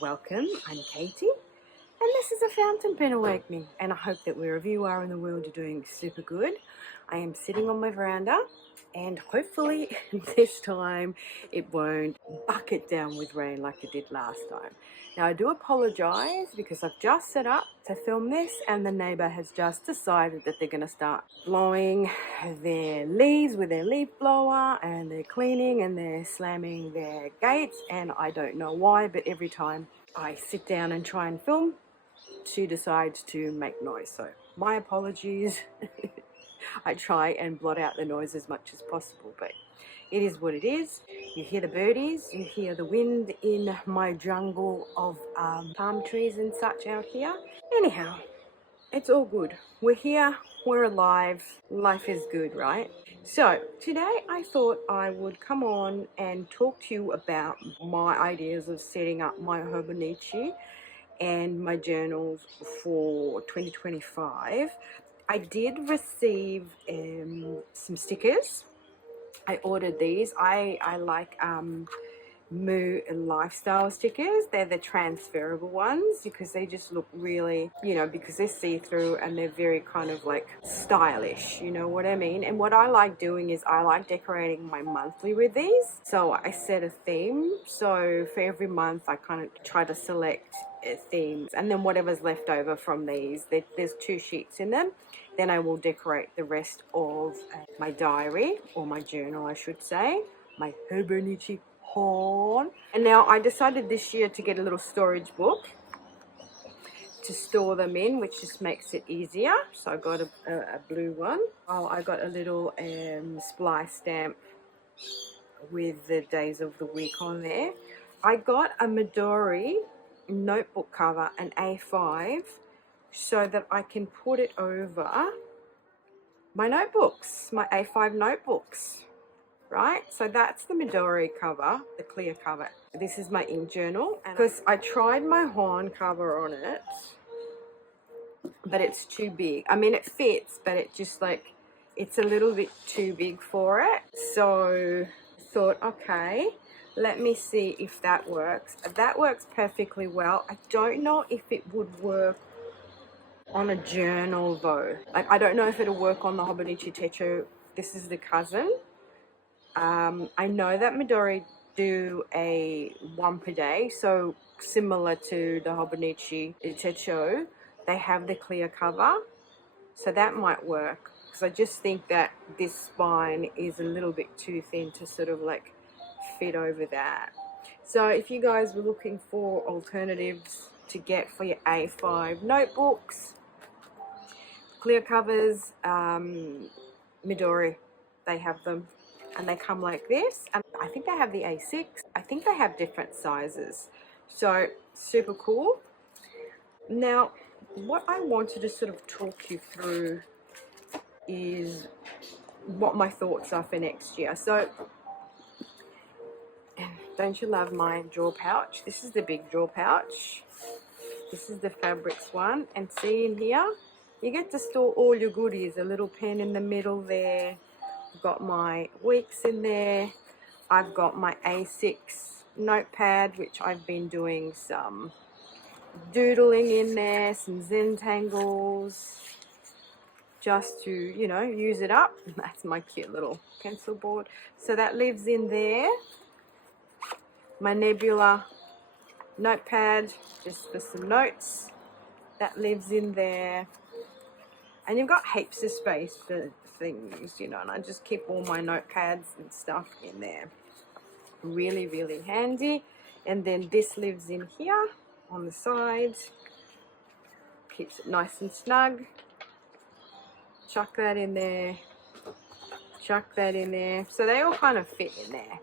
Welcome, I'm Katie, and this is a fountain pen awakening, and I hope that wherever you are in the world you're doing super good. I am sitting on my veranda, and hopefully this time it won't bucket down with rain like it did last time. Now I do apologize because I've just set up to film this and the neighbor has just decided that they're going to start blowing their leaves with their leaf blower, and they're cleaning and they're slamming their gates, and I don't know why, but every time I sit down and try and film, she decides to make noise. So my apologies. I try and blot out the noise as much as possible, but it is what it is. You hear the birdies, you hear the wind in my jungle of palm trees and such out here. Anyhow, it's all good. We're here, we're alive, life is good, right? So today I thought I would come on and talk to you about my ideas of setting up my Hobonichi and my journals for 2025. I did receive some stickers. I ordered these. I like Moo and lifestyle stickers. They're the transferable ones because they just look really, because they're see-through and they're very kind of like stylish, you know what I mean? And what I like doing is I like decorating my monthly with these. So I set a theme. So for every month I kind of try to select themes, and then whatever's left over from these, there's 2 sheets in them. Then I will decorate the rest of my diary, or my journal I should say, my Hobonichi Hon. And now I decided this year to get a little storage book to store them in, which just makes it easier. So I got a blue one. Oh, I got a little splice stamp with the days of the week on there. I got a Midori notebook cover, an A5, so that I can put it over my notebooks, my A5 notebooks, right? So that's the Midori cover, the clear cover. This is my ink journal, and because I tried my Hon cover on it, but it's too big. I mean, it fits, but it just like, it's a little bit too big for it. So I thought, okay, let me see if that works. That works perfectly well. I don't know if it would work on a journal though. Like, I don't know if it'll work on the Hobonichi Techo. This is the Cousin. I know that Midori do a 1 per day, so similar to the Hobonichi Techo, they have the clear cover, so that might work. Because I just think that this spine is a little bit too thin to sort of like fit over that. So if you guys were looking for alternatives to get for your A5 notebooks, clear covers, Midori, they have them, and they come like this. And I think they have the A6. I think they have different sizes, so super cool. Now what I wanted to sort of talk you through is what my thoughts are for next year. So, don't you love my drawer pouch? This is the big drawer pouch. This is the fabrics one, and see in here you get to store all your goodies. A little pen in the middle there. I've got my weeks in there. I've got my A6 notepad, which I've been doing some doodling in there, some Zentangles, just to, use it up. That's my cute little pencil board. So that lives in there. My Nebula notepad, just for some notes, that lives in there. And you've got heaps of space for things, and I just keep all my notepads and stuff in there. Really, really handy. And then this lives in here on the sides. Keeps it nice and snug. Chuck that in there. Chuck that in there. So they all kind of fit in there.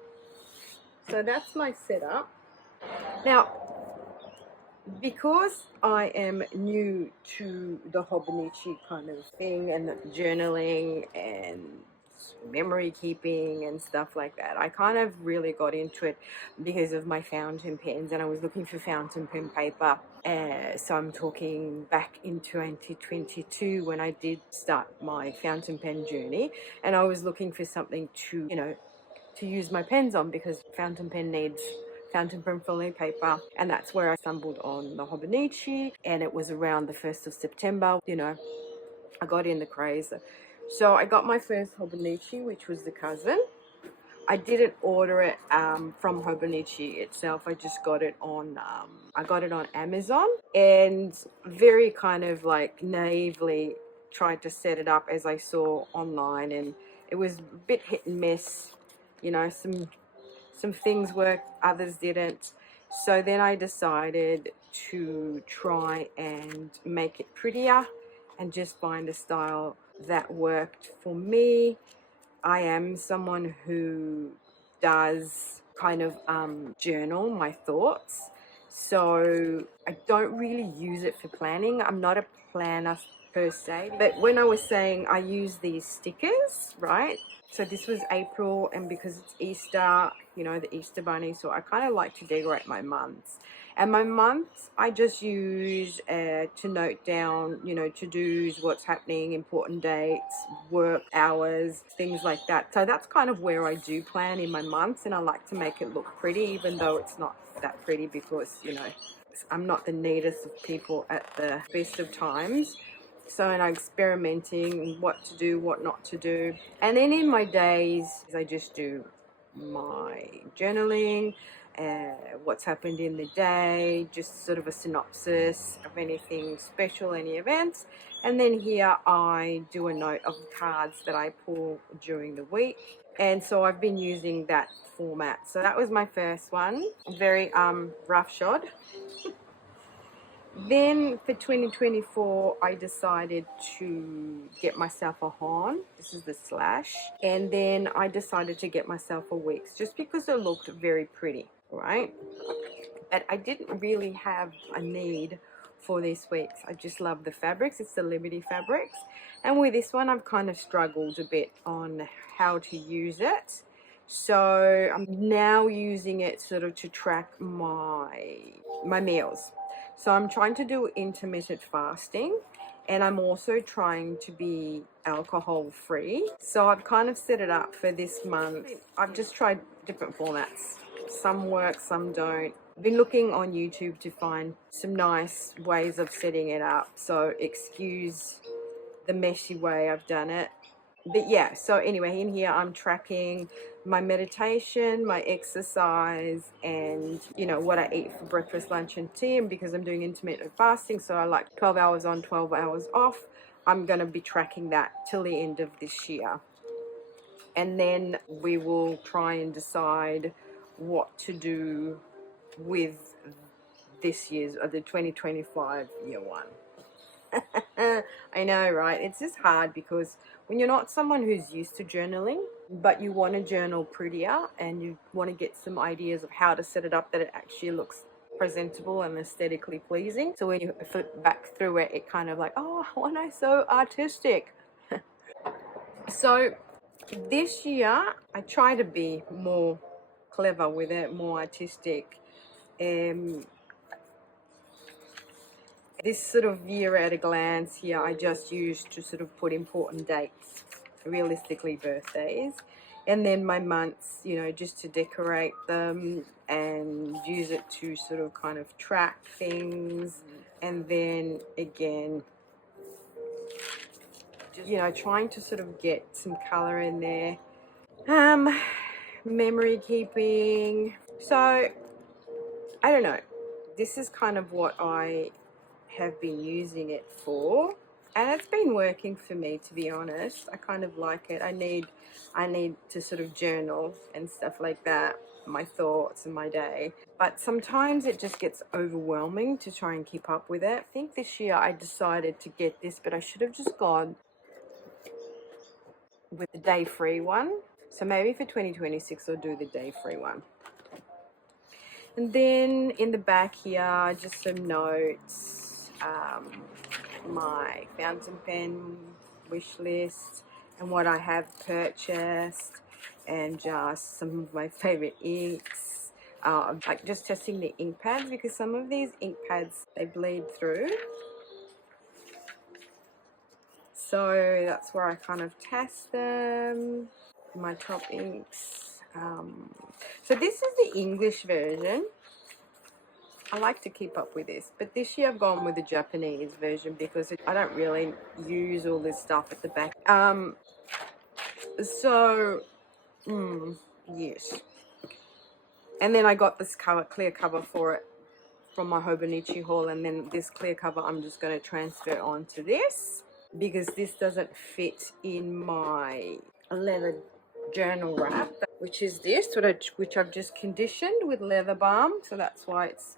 So that's my setup. Now, because I am new to the Hobonichi kind of thing, and journaling and memory keeping and stuff like that, I kind of really got into it because of my fountain pens, and I was looking for fountain pen paper. So I'm talking back in 2022 when I did start my fountain pen journey, and I was looking for something to, to use my pens on, because fountain pen needs fountain pen foiling paper, and that's where I stumbled on the Hobonichi, and it was around the 1st of September. You know, I got in the craze. So I got my first Hobonichi, which was the Cousin. I didn't order it from Hobonichi itself. I just got it on Amazon, and very kind of like naively tried to set it up as I saw online, and it was a bit hit and miss. You know, some things worked, others didn't. So then I decided to try and make it prettier and just find a style that worked for me. I am someone who does kind of journal my thoughts, so I don't really use it for planning. I'm not a planner per se, but when I was saying I use these stickers, right? So this was April, and because it's Easter, you know, the Easter bunny, so I kind of like to decorate my months. And my months, I just use to note down, you know, to-dos, what's happening, important dates, work hours, things like that. So that's kind of where I do plan in my months, and I like to make it look pretty, even though it's not that pretty because, you know, I'm not the neatest of people at the best of times. So, and I'm experimenting what to do, what not to do. And then in my days, I just do my journaling, what's happened in the day, just sort of a synopsis of anything special, any events. And then here I do a note of the cards that I pull during the week. And so I've been using that format. So that was my first one, very roughshod. Then for 2024, I decided to get myself a Hon. This is the Slash. And then I decided to get myself a Weeks just because it looked very pretty, right? But I didn't really have a need for these Weeks. I just love the fabrics. It's the Liberty fabrics. And with this one, I've kind of struggled a bit on how to use it. So I'm now using it sort of to track my meals. So I'm trying to do intermittent fasting, and I'm also trying to be alcohol free. So I've kind of set it up for this month. I've just tried different formats. Some work, some don't. I've been looking on YouTube to find some nice ways of setting it up. So excuse the messy way I've done it. But yeah, so anyway, in here I'm tracking my meditation, my exercise, and you know what I eat for breakfast, lunch and tea. And because I'm doing intermittent fasting, so I like 12 hours on, 12 hours off, I'm going to be tracking that till the end of this year. And then we will try and decide what to do with this year's, or the 2025 year one. I know, right? It's just hard because when you're not someone who's used to journaling, but you want to journal prettier and you want to get some ideas of how to set it up that it actually looks presentable and aesthetically pleasing. So when you flip back through it, it kind of like, oh, why am I so artistic? So this year, I try to be more clever with it, more artistic. This sort of year at a glance here, I just used to sort of put important dates, realistically birthdays, and then my months, you know, just to decorate them and use it to sort of kind of track things. And then again, you know, trying to sort of get some color in there. Memory keeping. So I don't know. This is kind of what I have been using it for, and it's been working for me, to be honest. I kind of like it. I need to sort of journal and stuff like that, my thoughts and my day, but sometimes it just gets overwhelming to try and keep up with it. I think this year I decided to get this, but I should have just gone with the day free one. So maybe for 2026 I'll do the day free one. And then in the back here, just some notes. My fountain pen wish list and what I have purchased, and just some of my favorite inks. Like just testing the ink pads, because some of these ink pads, they bleed through. So that's where I kind of test them. My top inks. So this is the English version. I like to keep up with this, but this year I've gone with the Japanese version because I don't really use all this stuff at the back. Yes. And then I got this clear cover for it from my Hobonichi haul, and then this clear cover I'm just going to transfer onto this because this doesn't fit in my leather journal wrap, which is this, which I've just conditioned with leather balm, so that's why it's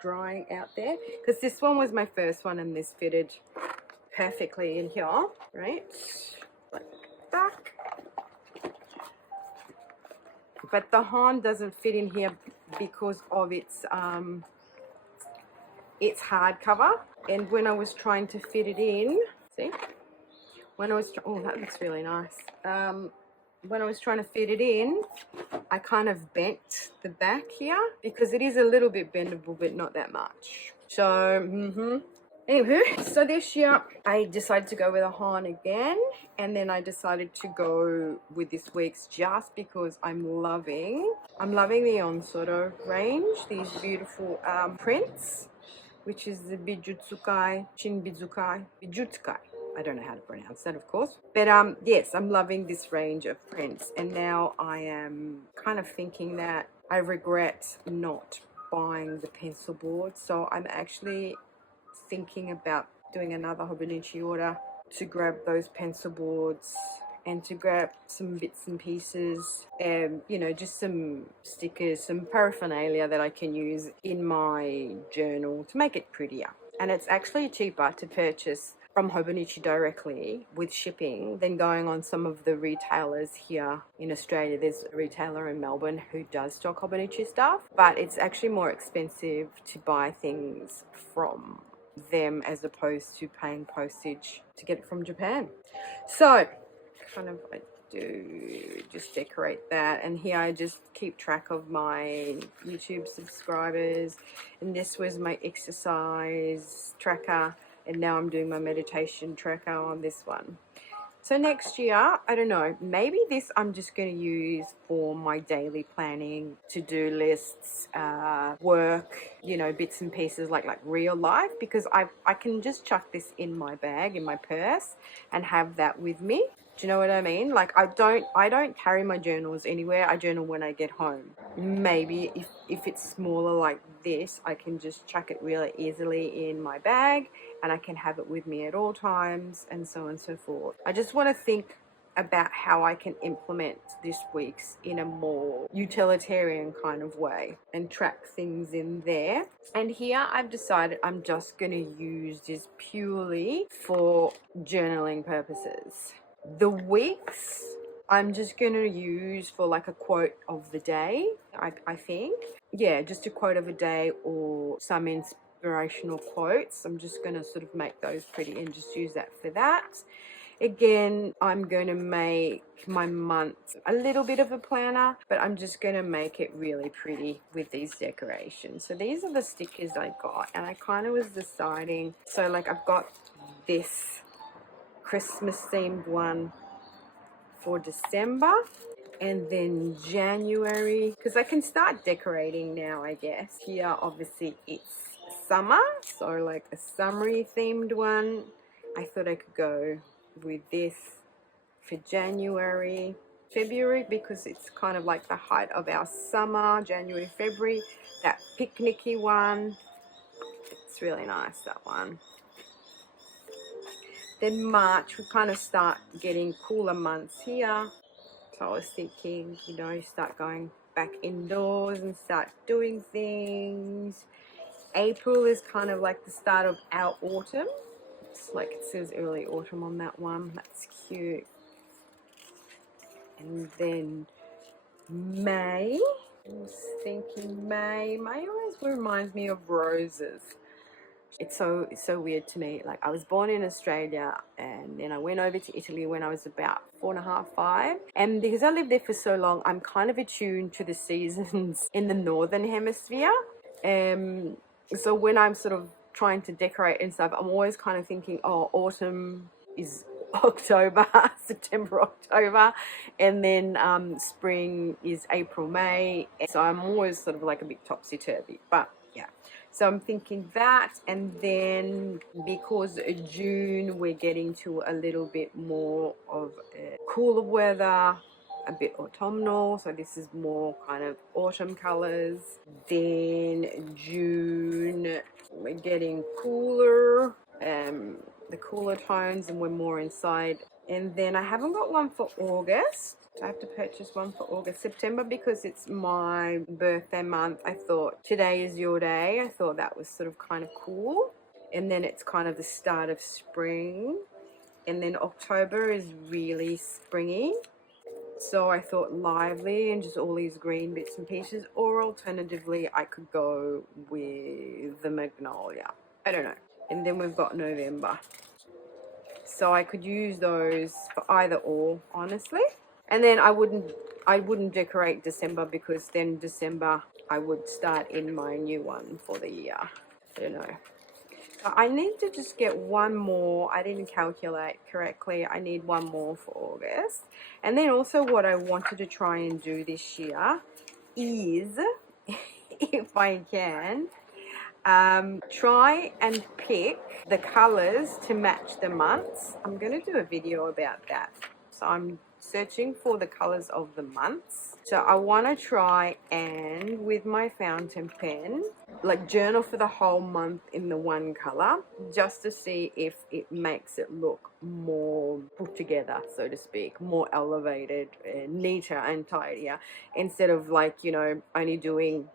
drying out there, because this one was my first one and this fitted perfectly in here, right, like that. But the Hon doesn't fit in here because of its hardcover. And when I was trying to fit it in, see, oh, that looks really nice. When I was trying to fit it in, I kind of bent the back here because it is a little bit bendable, but not that much. So, anywho, so this year I decided to go with a Hon again, and then I decided to go with this week's just because I'm loving the Unsodo range, these beautiful prints, which is the Bijutsukai, Bijutsukai. I don't know how to pronounce that, of course. But yes, I'm loving this range of prints. And now I am kind of thinking that I regret not buying the pencil board. So I'm actually thinking about doing another Hobonichi order to grab those pencil boards and to grab some bits and pieces and, you know, just some stickers, some paraphernalia that I can use in my journal to make it prettier. And it's actually cheaper to purchase from Hobonichi directly with shipping than going on some of the retailers here in Australia. There's a retailer in Melbourne who does stock Hobonichi stuff, but it's actually more expensive to buy things from them as opposed to paying postage to get it from Japan. So kind of I do just decorate that, and here I just keep track of my YouTube subscribers, and this was my exercise tracker, and now I'm doing my meditation tracker on this one. So next year, I don't know, maybe this I'm just going to use for my daily planning, to-do lists, work, you know, bits and pieces like real life, because I can just chuck this in my bag, in my purse, and have that with me. Do you know what I mean? Like I don't carry my journals anywhere. I journal when I get home. Maybe if it's smaller like this, I can just chuck it really easily in my bag and I can have it with me at all times, and so on and so forth. I just want to think about how I can implement this week's in a more utilitarian kind of way and track things in there. And here I've decided I'm just going to use this purely for journaling purposes. The weeks I'm just going to use for like a quote of the day, I think. Yeah, just a quote of a day or some inspirational quotes. I'm just going to sort of make those pretty and just use that for that. Again, I'm going to make my month a little bit of a planner, but I'm just going to make it really pretty with these decorations. So these are the stickers I got, and I kind of was deciding, so like I've got this Christmas themed one for December, and then January, because I can start decorating now, I guess. Here obviously it's summer, so like a summery themed one. I thought I could go with this for January, February, because it's kind of like the height of our summer, January, February. That picnicky one, it's really nice, that one. Then March, we kind of start getting cooler months here. So I was thinking, you know, start going back indoors and start doing things. April is kind of like the start of our autumn. It's like it says early autumn on that one. That's cute. And then May. I was thinking May always reminds me of roses. It's so weird to me. Like I was born in Australia and then I went over to Italy when I was about 4.5, 5. And because I lived there for so long, I'm kind of attuned to the seasons in the northern hemisphere. So when I'm sort of trying to decorate and stuff, I'm always kind of thinking, oh, autumn is October, September, October, and then spring is April, May. So I'm always sort of like a bit topsy-turvy, but yeah. So I'm thinking that, and then because June we're getting to a little bit more of cooler weather, a bit autumnal, so this is more kind of autumn colors. Then June we're getting cooler, the cooler tones, and we're more inside. And then I haven't got one for August. I have to purchase one for August. September, because it's my birthday month, I thought today is your day. I thought that was sort of kind of cool. And then it's kind of the start of spring, and then October is really springy. So I thought lively and just all these green bits and pieces, or alternatively I could go with the magnolia. I don't know. And then we've got November. So I could use those for either or, honestly. And then I wouldn't decorate December, because then December I would start in my new one for the year. I don't know. I need to just get one more. I didn't calculate correctly. I need one more for August. And then also what I wanted to try and do this year is, if I can, try and pick the colors to match the months. I'm going to do a video about that. So I'm searching for the colors of the months. So I want to try and, with my fountain pen, like journal for the whole month in the one color, just to see if it makes it look more put together, so to speak, more elevated, neater and tidier, instead of like, you know, only doing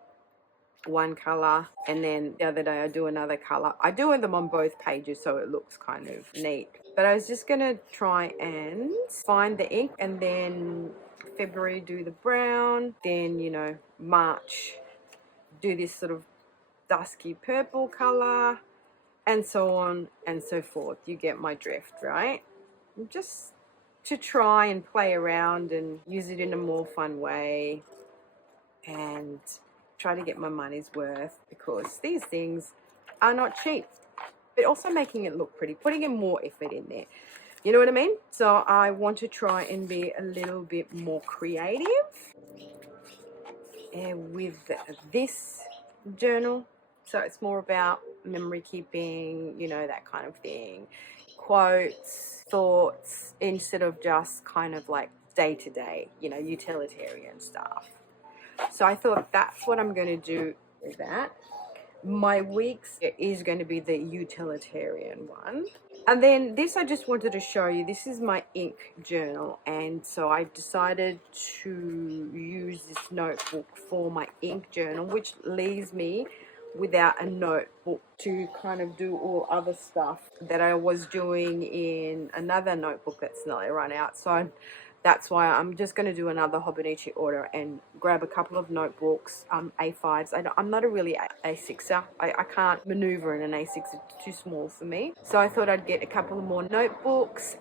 one color and then the other day I do another color. I do them on both pages so it looks kind of neat. But I was just gonna try and find the ink, and then February do the brown, then, you know, March do this sort of dusky purple color, and so on and so forth. You get my drift, right? Just to try and play around and use it in a more fun way, and try to get my money's worth, because these things are not cheap, but also making it look pretty, putting in more effort in there, you know what I mean? So I want to try and be a little bit more creative with this journal. So it's more about memory keeping, you know, that kind of thing, quotes, thoughts, instead of just kind of like day-to-day, you know, utilitarian stuff. So I thought that's what I'm going to do with that. My weeks is going to be the utilitarian one. And then this, I just wanted to show you, this is my ink journal. And so I decided to use this notebook for my ink journal, which leaves me without a notebook to kind of do all other stuff that I was doing in another notebook that's nearly run out. So that's why I'm just going to do another Hobonichi order and grab a couple of notebooks, A5s. I'm not a really A6er. I can't maneuver in an A6, it's too small for me. So I thought I'd get a couple of more notebooks,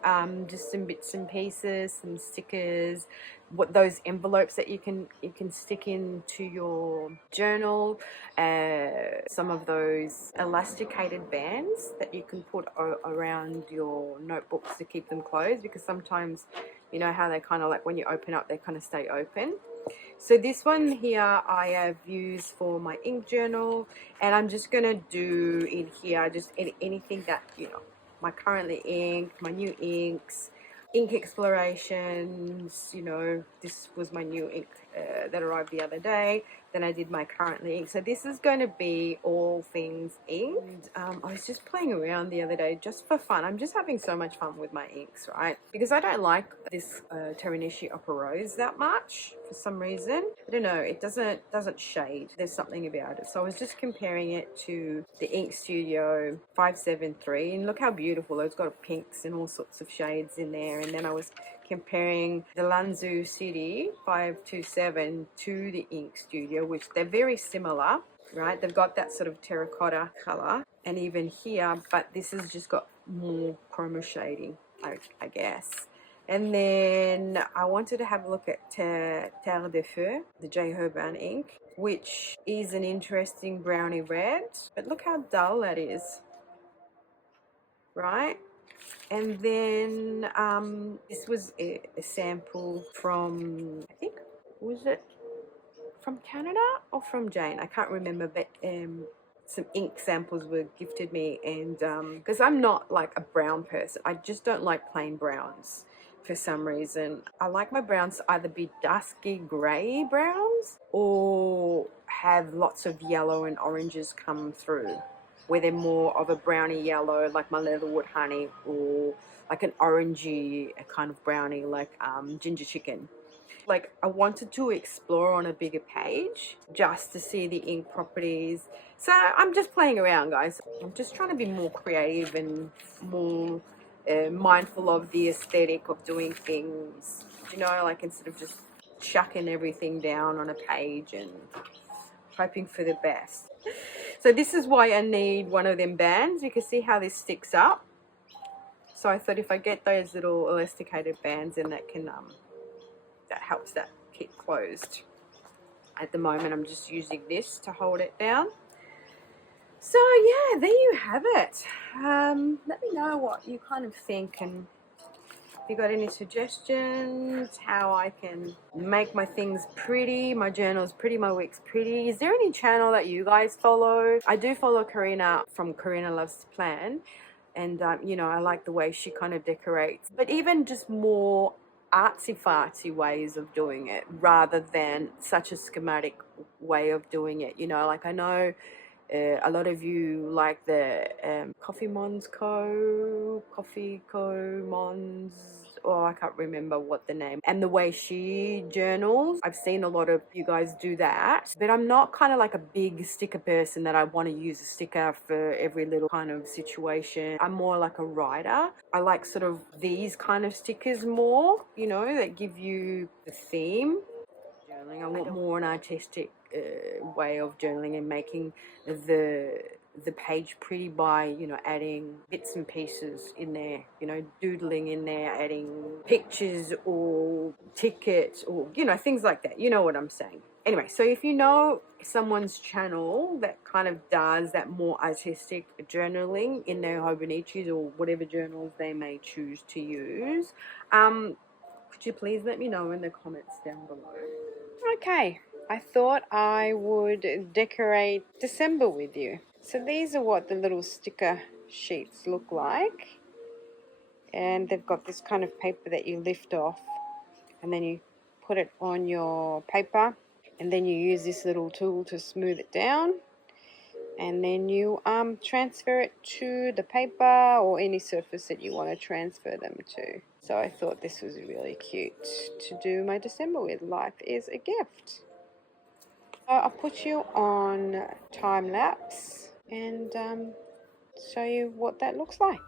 just some bits and pieces, some stickers, what those envelopes that you can stick into your journal, some of those elasticated bands that you can put around your notebooks to keep them closed, because sometimes, you know how they kind of like when you open up they kind of stay open. So this one here I have used for my ink journal, and I'm just gonna do in here just anything that, you know, my currently inked, my new inks, ink explorations, you know, this was my new ink that arrived the other day. Then I did my currently ink. So this is going to be all things inked. I was just playing around the other day just for fun. I'm just having so much fun with my inks, right? Because I don't like this Teranishi Opera Rose that much for some reason. I don't know, it doesn't shade. There's something about it. So I was just comparing it to the Ink Studio 573, and look how beautiful. It's got pinks and all sorts of shades in there. And then I was comparing the Lanzu City 527 to the Ink Studio, which they're very similar, right? They've got that sort of terracotta color, and even here, but this has just got more chroma shading, I guess. And then I wanted to have a look at Terre de Feu, the J. Herbin ink, which is an interesting browny red, but look how dull that is, right? And then this was a sample from, I think, was it from Canada or from Jane? I can't remember, but some ink samples were gifted me, and because I'm not like a brown person, I just don't like plain browns for some reason. I like my browns to either be dusky grey browns or have lots of yellow and oranges come through, where they're more of a browny yellow like my Leatherwood Honey, or like an orangey kind of brownie like Ginger Chicken. Like, I wanted to explore on a bigger page just to see the ink properties. So I'm just playing around, guys. I'm just trying to be more creative and more mindful of the aesthetic of doing things, you know, like instead of just chucking everything down on a page and hoping for the best. So this is why I need one of them bands. You can see how this sticks up. So I thought if I get those little elasticated bands, then that can that helps that keep closed. At the moment I'm just using this to hold it down. So yeah, there you have it. Let me know what you kind of think, and if you got any suggestions how I can make my things pretty, my journals pretty, my weeks pretty. Is there any channel that you guys follow? I do follow Karina from Karina Loves to Plan, and you know, I like the way she kind of decorates, but even just more artsy-fartsy ways of doing it rather than such a schematic way of doing it. You know, like I know a lot of you like the Coffee Co Mons, oh, I can't remember what the name, and the way she journals. I've seen a lot of you guys do that, but I'm not kind of like a big sticker person that I want to use a sticker for every little kind of situation. I'm more like a writer. I like sort of these kind of stickers more, you know, that give you the theme. Journaling, I want more an artistic way of journaling and making the page pretty by, you know, adding bits and pieces in there, you know, doodling in there, adding pictures or tickets or, you know, things like that. You know what I'm saying. Anyway, so if you know someone's channel that kind of does that more artistic journaling in their Hobonichis or whatever journals they may choose to use, could you please let me know in the comments down below. Okay, I thought I would decorate December with you. So these are what the little sticker sheets look like. And they've got this kind of paper that you lift off, and then you put it on your paper, and then you use this little tool to smooth it down, and then you transfer it to the paper or any surface that you want to transfer them to. So I thought this was really cute to do my December with. Life is a gift. So I'll put you on time lapse and show you what that looks like.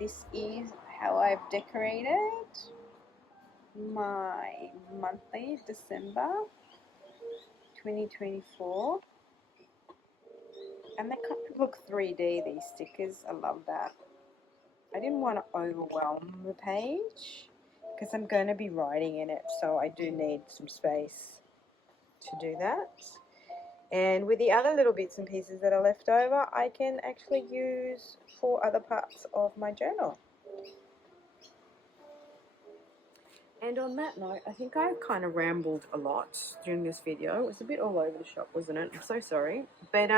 This is how I've decorated my monthly December 2024. And they kind of look 3D, these stickers. I love that. I didn't want to overwhelm the page because I'm going to be writing in it, so I do need some space to do that. And with the other little bits and pieces that are left over, I can actually use for other parts of my journal. And on that note, I think I kind of rambled a lot during this video. It was a bit all over the shop, wasn't it? I'm so sorry. But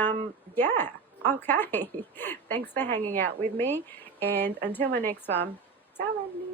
yeah, okay. Thanks for hanging out with me. And until my next one, ciao, lovely.